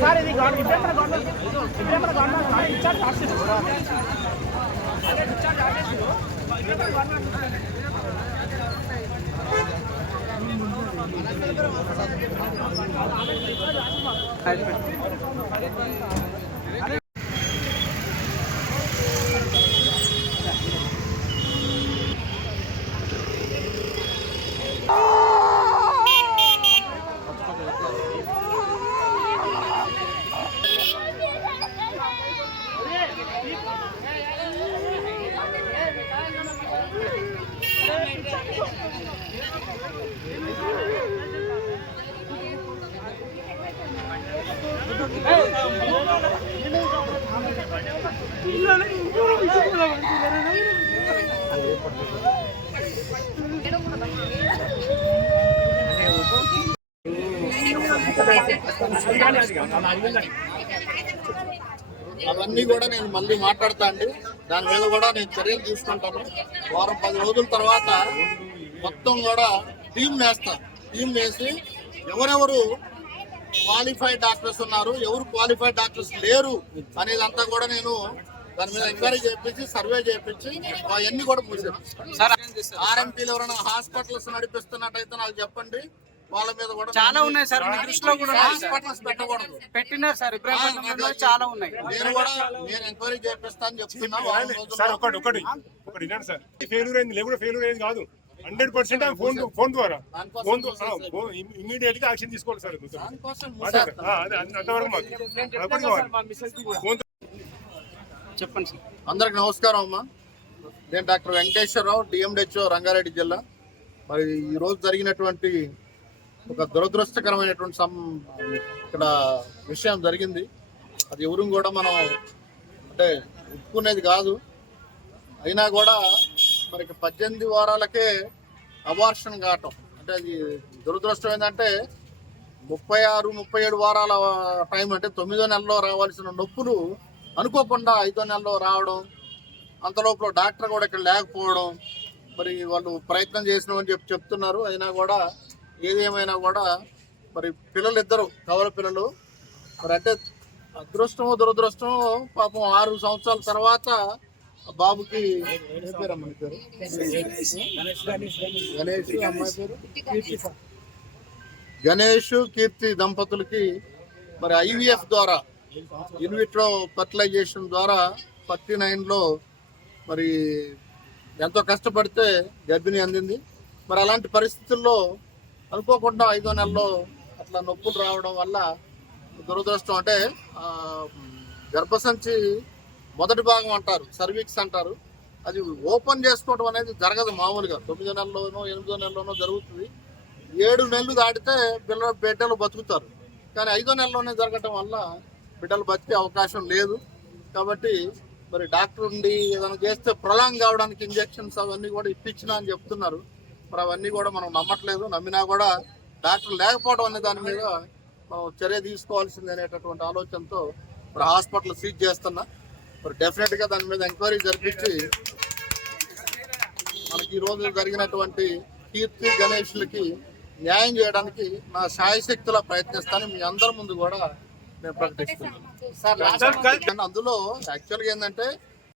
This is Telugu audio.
సార్ ఇది గవర్నమెంట్ ఇప్పుడేమైనా గవర్నమెంట్ ఇప్పుడేమైనా గవర్నమెంట్ సార్ ఇచ్చారు టాక్సీ అదే ఇచ్చారు టాక్సీ ఇప్పుడేమైనా గవర్నమెంట్ అవన్నీ కూడా నేను మళ్ళీ మాట్లాడతా అండి దాని మీద కూడా నేను చర్యలు తీసుకుంటాను వారం పది రోజుల తర్వాత మొత్తం కూడా టీం వేస్తా టీం వేసి ఎవరెవరు క్వాలిఫైడ్ డాక్టర్స్ ఉన్నారు ఎవరు క్వాలిఫైడ్ డాక్టర్స్ లేరు అంతా కూడా నేను దాని మీద ఎంక్వైరీ చేయించి సర్వే చేయించి అవన్నీ కూడా మూసారు ఆర్ఎంపీలు ఎవరైనా హాస్పిటల్స్ నడిపిస్తున్నట్టయితే నాకు చెప్పండి వాళ్ళ మీద కూడా చాలా ఉన్నాయి సార్ మీ దృష్టిలో కూడా హాస్పిటల్స్ పెట్టకూడదు పెట్టినారు సార్ ఇబ్రాహీంపట్నంలో చాలా ఉన్నాయి నేను కూడా నేను ఎంక్వైరీ చేపిస్తాను చెప్తున్నాను సార్ ఒకటి ఒకటి ఒకటి వినండి సార్ ఫెయిల్యూర్ అయింది లేకుండా ఫెయిల్యూర్ అయింది కాదు హండ్రెడ్ పర్సెంట్ ఫోన్ ఫోన్ ద్వారా ఫోన్ ఇమీడియట్ గా యాక్షన్ తీసుకోవాలి సార్ అంతవరకు మాకు ఫోన్ చెప్పండి సార్ అందరికి నమస్కారం అమ్మా నేను డాక్టర్ వెంకటేశ్వరరావు డిఎండిహెచ్ఓ రంగారెడ్డి జిల్లా మరి ఈరోజు జరిగినటువంటి ఒక దురదృష్టకరమైనటువంటి సం ఇక్కడ విషయం జరిగింది అది ఎవరు కూడా మనం అంటే ఒప్పుకునేది కాదు అయినా కూడా మనకి పద్దెనిమిది వారాలకే అబార్షన్ కావటం అంటే అది దురదృష్టం ఏంటంటే ముప్పై ఆరు ముప్పై ఏడు వారాల టైం అంటే తొమ్మిదో నెలలో రావాల్సిన నొప్పులు అనుకోకుండా ఐదో నెలలో రావడం అంతలోపల డాక్టర్ కూడా ఇక్కడ లేకపోవడం మరి వాళ్ళు ప్రయత్నం చేసినామని చెప్పి చెప్తున్నారు అయినా కూడా ఏదేమైనా కూడా మరి పిల్లలు ఇద్దరు కవల పిల్లలు మరి అంటే అదృష్టమో దురదృష్టమో పాపం ఆరు సంవత్సరాల తర్వాత బాబుకి గణేష్ గణేష్ కీర్తి దంపతులకి మరి ఐవీఎఫ్ ద్వారా ఇన్విట్రో ఫర్టిలైజేషన్ ద్వారా ఫార్టీ నైన్లో మరి ఎంతో కష్టపడితే గర్భిణి అందింది మరి అలాంటి పరిస్థితుల్లో అనుకోకుండా ఐదో నెలలో అట్లా నొప్పులు రావడం వల్ల దురదృష్టం అంటే గర్భసంచి మొదటి భాగం అంటారు సర్వీక్స్ అంటారు అది ఓపెన్ చేసుకోవడం అనేది జరగదు మామూలుగా తొమ్మిదో నెలలోనో ఎనిమిదో నెలలోనో జరుగుతుంది ఏడు నెలలు దాటితే పిల్లలు బిడ్డలు బతుకుతారు కానీ ఐదో నెలలోనే జరగటం వల్ల బిడ్డలు బతికే అవకాశం లేదు కాబట్టి మరి డాక్టర్ ఉండి ఏదైనా చేస్తే ప్రొలాంగ్ కావడానికి ఇంజెక్షన్స్ అవన్నీ కూడా ఇప్పించినా అని చెప్తున్నారు మరి అవన్నీ కూడా మనం నమ్మట్లేదు నమ్మినా కూడా డాక్టర్ లేకపోవడం అనే దాని మీద మనం చర్య తీసుకోవాల్సింది అనేటటువంటి ఆలోచనతో మరి హాస్పిటల్ సీజ్ చేస్తున్నా మరి డెఫినెట్గా దాని మీద ఎంక్వైరీ జరిపించి మనకి ఈరోజు జరిగినటువంటి కీర్తి గణేష్లకి న్యాయం చేయడానికి నా సాయశక్తుల ప్రయత్నిస్తాను మీ అందరి ముందు కూడా మేము ప్రకటిస్తున్నాం అందులో యాక్చువల్గా ఏంటంటే